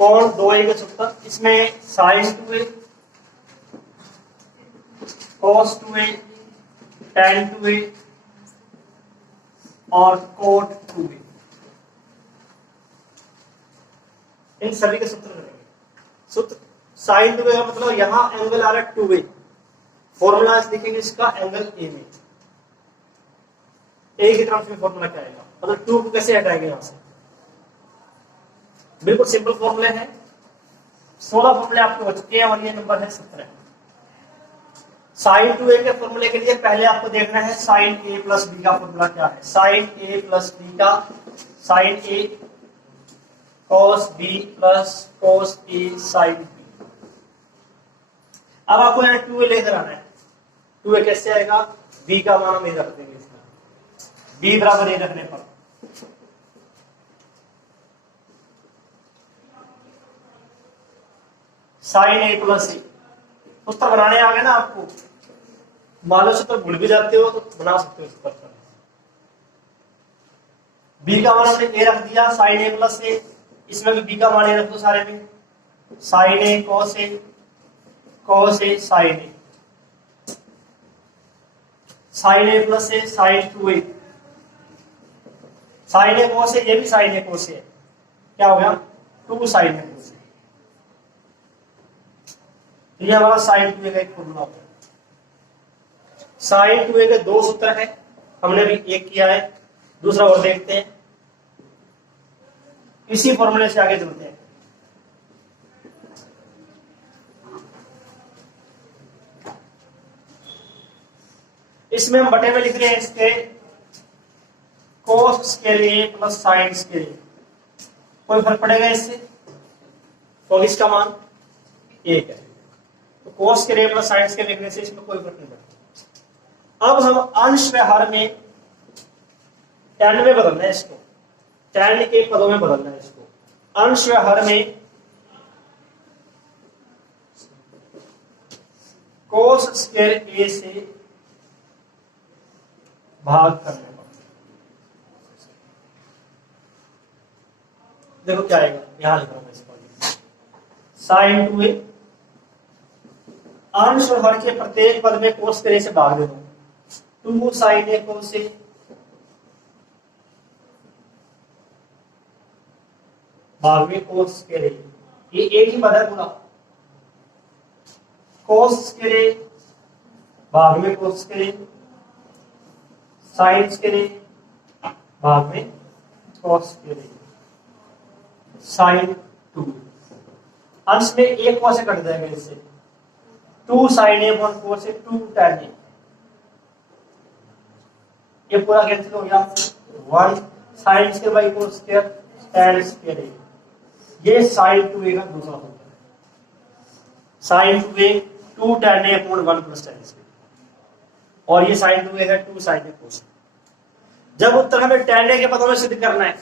कोण 2a का सूत्र, इसमें sign 2a, cos 2a, tan 2a और cot 2a, इन सभी के सूत्र करेंगे। सूत्र साइन 2a का मतलब यहां एंगल आ रहा है 2a, फॉर्मूला लिखेंगे इसका एंगल ए में, ए की तरफ में फॉर्मूला क्या आएगा, मतलब 2 को कैसे हटाएंगे यहां से, बिल्कुल सिंपल फॉर्मूले हैं। 16 फॉर्मूले आपके हो चुके हैं और ये नंबर है 17। साइन 2a के फॉर्मूले के लिए पहले आपको देखना है साइन a प्लस बी का फॉर्मूला क्या है। साइन a प्लस बी का sine a cos b plus cos a sin b। अब आपको यहाँ 2a लेकर आना है। 2a कैसे आएगा, b का मान हम ये रख देंगे इसमें, b बराबर ए रखने पर साइन a प्लस ए, सूत्र बनाने आ गए ना आपको, मान लो सूत्र भूल भी जाते हो तो बना सकते हो इस पर। बी का मान हमने ए रख दिया साइन ए प्लस ए, इसमें भी बी का मान ए रख दो सारे में, sign A cos A, cos A sign A, sign A plus A sign 2a, sign A cos A, ये भी साइन ए कॉस ए, क्या हो गया 2 साइन ए कॉस ए। ये हमारा साइन 2a का एक फॉर्मूला होता है। साइन 2a के 2 सूत्र हैं, हमने भी एक किया है, दूसरा और देखते हैं, इसी फॉर्मूले से आगे चलते हैं। इसमें हम बटे में लिख रहे हैं इसके कोस स्केल ए प्लस साइन स्केल ए, कोई फर्क पड़ेगा इससे, तो इसका मान 1 है, तो कोस स्केल ए प्लस साइन स्केल लिखने से इसमें कोई फर्क नहीं पड़ता। अब हम अंश व्यवहार में tan में बदलना है इसको, tan के पदों में बदलना है इसको। अंश व्यवहार में कोस स्क्वायर ए से भाग करने पर देखो क्या आएगा, यहां लिख रहा हूं इसको, साइन 2a, अंश व्यवहार के प्रत्येक पद में कोस स्क्वायर ए से भाग दे दो, 2 साइन ए कोस ए, भाग में कोस स्क्वायर ए, ये एक ही पद है पूरा, कोस स्क्वायर ए भाग में कोस स्क्वायर ए, साइन स्क्वायर ए भाग में कोस स्क्वायर ए, साइन 2, अंश में एक को से कट जाएगा इससे, 2 sine A upon cos A, 2 tan A, ये पूरा कैंसिल हो गया, 1 sine square by cos square tan square A, ये साइन 2a का दूसरा होता है, sine 2a 2 tan a upon 1 plus tan square, और ये साइन 2a है 2 साइन ए कोस। जब उत्तर हमें tan a के पदों में सिद्ध करना है,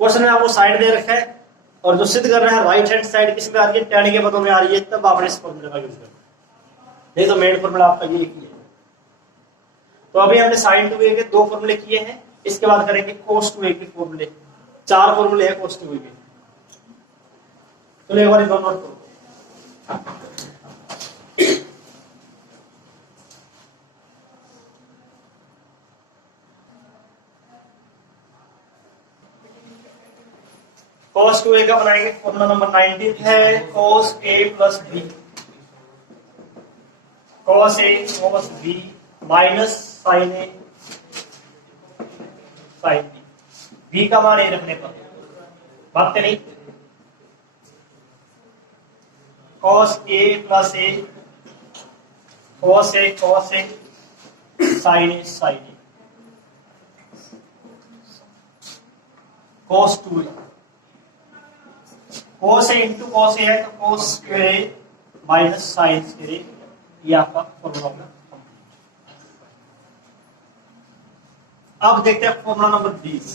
क्वेश्चन में आपको साइड दे रखा है और जो सिद्ध करना है राइट हैंड साइड किस में आ रही है, tan a के पदों में आ रही है, तब आपने इस फॉर्मूले का यूज करना, नहीं तो मेन फॉर्मूला आपका ये ही है। तो अभी हमने साइन 2a के 2 फॉर्मूले किए हैं, इसके बाद करेंगे कोस 2a के फॉर्मूले, 4 फॉर्मूले हैं कोस 2a के। तो एक बार दोनों नोट करो, cos 2a का बनाएंगे, फॉर्मूला नंबर 19 है cos a plus b, cos a cos b minus sine a sine b, b का मान a रखने पर भागते नहीं, cos a plus a cos a sine a sine a, cos 2a, cos a into cos a है तो cos square a minus sine square a, ये आपका फॉर्मूला होगा। अब देखते हैं फॉर्मूला नंबर 20,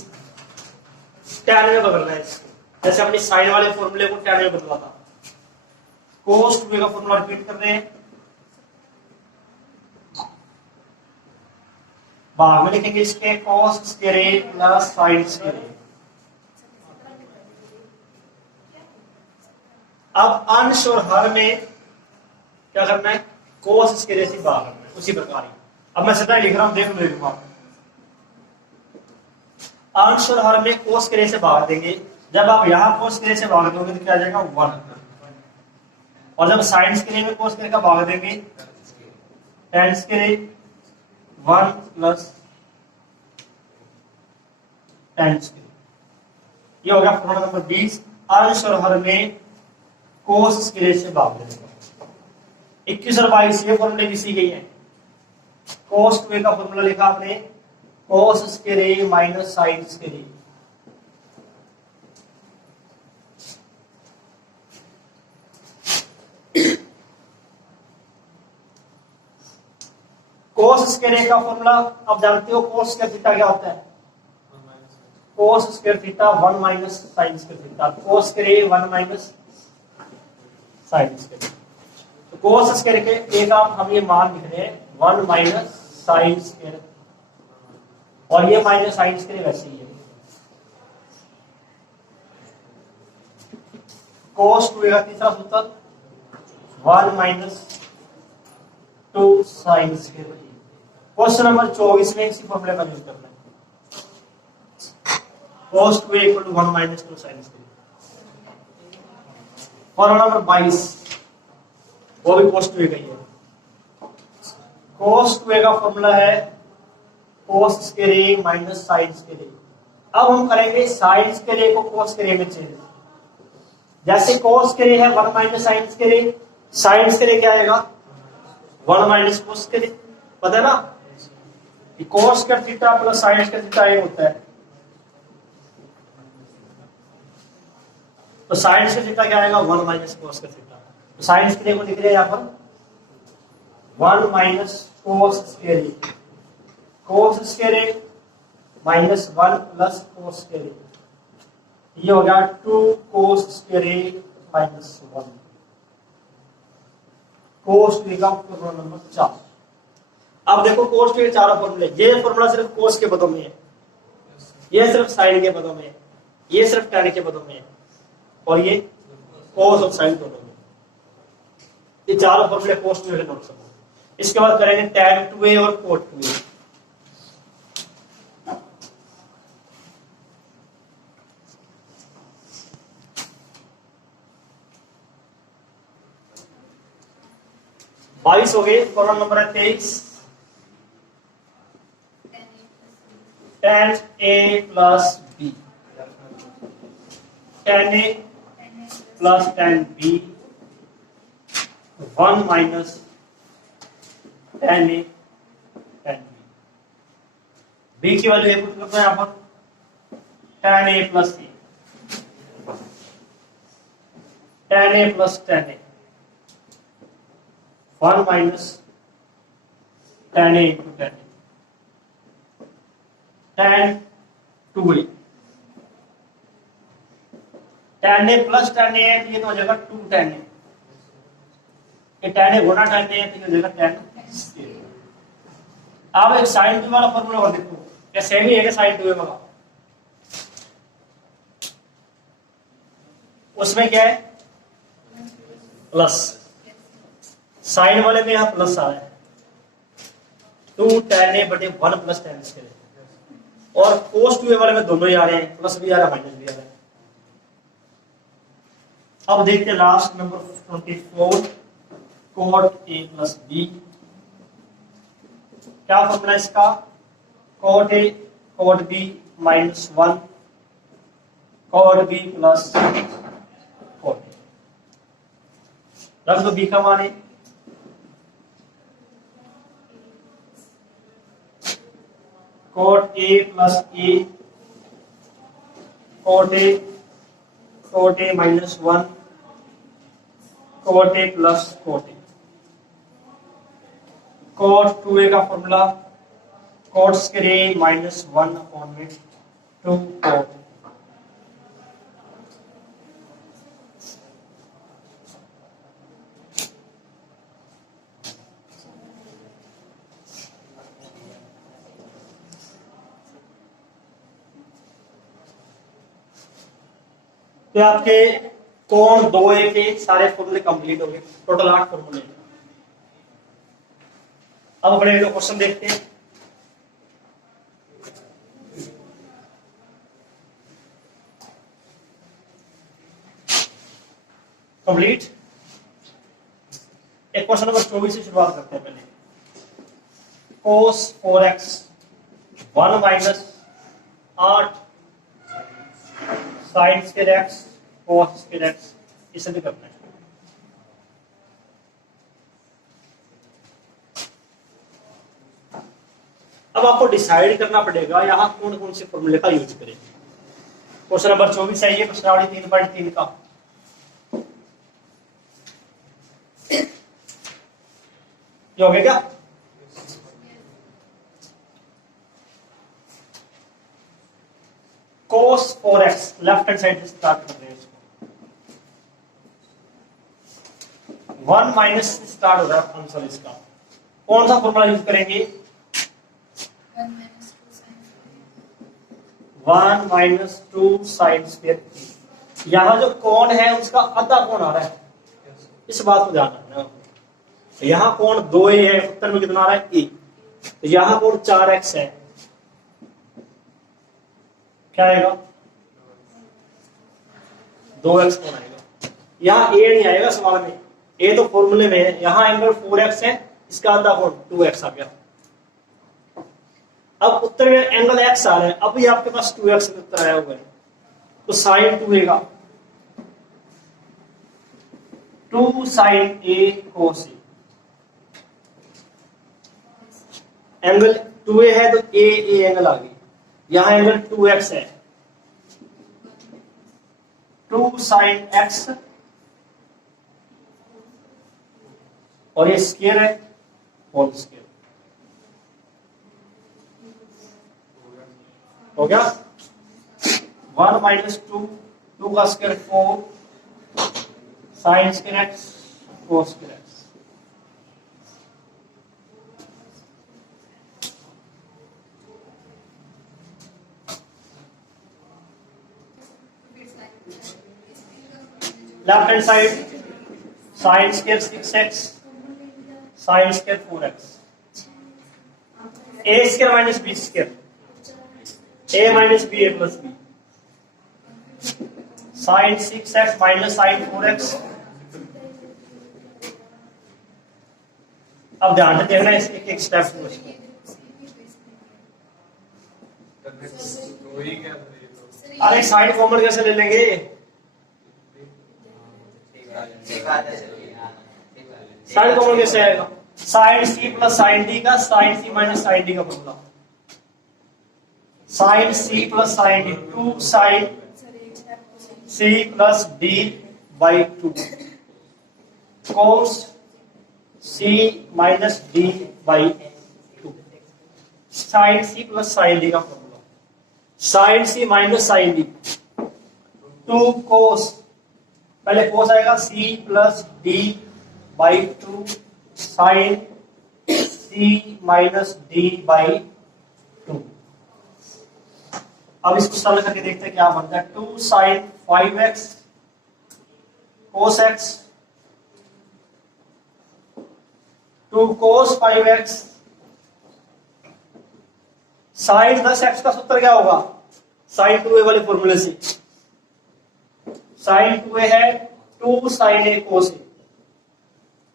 tan में बदलना है इसको, जैसे हमने साइन वाले फॉर्मूले को tan में बदला था। cos 2a का फॉर्मूला रिपीट कर रहे हैं, बाद में लिखेंगे इसके cos square a plus sign square a, अब अंश और हर में क्या करना है, कोस स्क्वायर से बाहर करना है। उसी प्रकार ही अब मैं सीधा लिख रहा हूं, देख लो आप, अंश और हर में कोस स्क्वायर से भाग देंगे। जब आप यहां कोस स्क्वायर से भाग दोगे तो क्या आ जाएगा 1, और जब साइन स्क्वायर में कोस स्क्वायर का भाग देंगे tan square 1 plus tan square. ये हो गया फॉर्मूला नंबर 20, अंश और हर में कोस स्क्वायर से भाग देंगे। 21 और 22 ये फॉर्मूले भी सी गई है। कोस स्क्वायर का फॉर्मूला लिखा आपने cos square minus sine square. Cos square का फॉर्मूला अब जानते हो, कोस स्क्वायर थीटा क्या होता है, cos square theta 1 minus sine square theta. Cos square 1 minus sine square. तो कोस स्क्वायर के एक हम ये मान लिख रहे हैं 1 माइनस साइन स्क्वायर, और ये माइनस साइन स्क्वायर वैसे ही है। कोस 2 का तीसरा सूत्र 1 minus 2 sine square. Question number 24 में इसी फॉर्मूले का यूज करना है, cos 2 equal to 1 minus 2 sine square. Formula number 22 वो भी cos 2 का ही है। cos 2 का फॉर्मूला है cos square minus sine square. अब हम करेंगे साइन स्क्वायर को cos स्क्वायर में चेंज। जैसे cos स्क्वायर है 1 minus sine square, sine square क्या आएगा 1 माइनस cos स्क्वायर। पता है ना, cos का थीटा प्लस साइन का थीटा एक होता है, तो साइन का थीटा क्या आएगा 1 माइनस cos का थीटा। तो साइन स्क्वायर को लिख रहे हैं यहां पर 1 minus cos square, cos square minus 1 plus cos square. ये हो गया 2 cos स्क्वायर माइनस 1। cos का फॉर्मूला नंबर 4। अब देखो cos के चारों फॉर्मूले, ये फॉर्मूला सिर्फ cos के पदों में है, ये सिर्फ साइन के पदों में है, ये सिर्फ tan के पदों में है, और ये cos और sin दोनों में। ये चारों फॉर्मूले cos 2a के नोट करो। इसके बाद करेंगे tan 2a और cot 2a। बाईस हो गए। फॉर्मूला नंबर है 23, tan a plus b, tan a plus tan b 1 minus tan a tan b। b की वैल्यू पुट करते हैं यहां पर tan a plus a, tan a plus tan a 1 minus tan a into tan a, tan 2a, tan a plus tan a है तो ये तो हो जाएगा 2 tan a, ये tan a Guna tan a है तो ये हो जाएगा tan स्क्वायर। अब एक sin 2 वाला फॉर्मूला और देखो, क्या सेम ही है क्या sin 2a वाला, उसमें क्या है प्लस, साइन वाले में यहां प्लस आ रहा है 2 tan a बटे 1 प्लस tan स्क्वायर, और cos 2a वाले में दोनों ही आ रहे हैं, प्लस भी आ रहा है माइनस भी आ रहा है। अब देखते हैं last number 24, cot a plus b। क्या फॉर्मूला इसका, cot a cot b minus 1 cot b plus cot a। रख दो b का मान है cot a plus a cot a minus 1 cot a plus cot a। cot 2a का formula cot square minus 1 upon में 2 cot। तो आपके कोण 2a के सारे फॉर्मूले कंप्लीट हो गए, टोटल 8 फॉर्मूले। अब अपने क्वेश्चन देखते हैं। कंप्लीट। एक क्वेश्चन नंबर 24 से शुरुआत करते हैं पहले। cos 4x 1 minus 8 sign square x cos square x, इसे भी करना है। अब आपको डिसाइड करना पड़ेगा यहां कौन कौन से फॉर्मूले का यूज करें। क्वेश्चन नंबर 24 है ये, प्रश्नावली 3.3 का। ये हो गया क्या? cos 4x left hand side से स्टार्ट कर रहे हैं इसको। 1 माइनस स्टार्ट हो रहा है आंसर इसका। कौन सा फॉर्मूला यूज करेंगे? 1 माइनस 2 साइन स्क्वायर। यहां जो कोण है उसका आधा कोण आ रहा है, इस बात को ध्यान रखना। यहां कोण 2a है, उत्तर में कितना आ रहा है? a। तो यहां कोण 4x है, क्या आएगा? 2x कोण आएगा। यहां a नहीं आएगा सवाल में, a तो फॉर्मूले में है। यहां एंगल 4x है, इसका आधा कोण 2x आ गया। अब उत्तर में एंगल x आ रहा है, अब ये आपके पास 2x उत्तर आया हुआ है, तो साइन 2a का 2 sine a cos a। Angle 2a है तो a एंगल आ गई। यहां एंगल 2x है, 2 साइन x, और ये स्क्वायर है, होल स्क्वायर। हो गया? 1 माइनस 2 का square 4 sine square x cos square x। Left hand side sine square 6x sine square 4x, a square minus b square, a minus b a plus b, sine 6x minus sine 4x। अब ध्यान से देखना इस एक एक step को। अरे sign common कैसे ले लेंगे? साइन कॉमन कैसे आएगा? Sine c plus sine d का sine c minus sine d का formula. Sine c plus sine d 2 sine c plus d by 2 cos c minus d by 2। Sine c plus sine d का formula. Sine c minus sine d 2 cos, पहले cos आएगा c plus d by 2 sine c minus d by 2। अब इसको सरल करके देखते हैं क्या बनता है। 2 साइन 5x कोस x, 2 कोस 5x साइन 10x का सूत्र क्या होगा? साइन 2a वाले फॉर्मूले से। साइन 2a है 2 साइन a कोस a।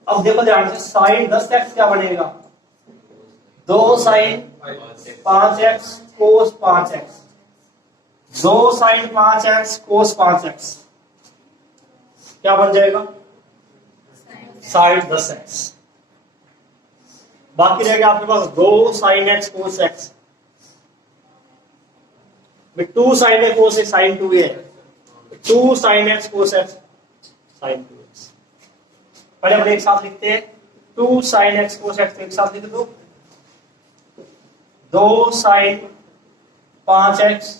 अब देखो ध्यान से, साइन 10x क्या बनेगा? 2 साइन 5x कोस 5x, 2 साइन 5x कोस 5x क्या बन जाएगा? Sign 10x। बाकी रहेगा आपके पास 2 sine x cos x। 2 sine a cos a sine 2a है, 2 sine x cos x sine 2x। पहले हम एक साथ लिखते हैं। 2 साइन x कोस x एक साथ लिख दो। 2 साइन 5x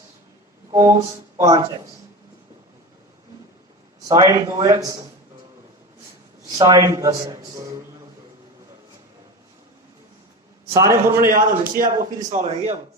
कोस 5x sign 2x sign 10x। सारे फॉर्मूले याद होने चाहिए आपको, फिर सवाल आएंगे अब।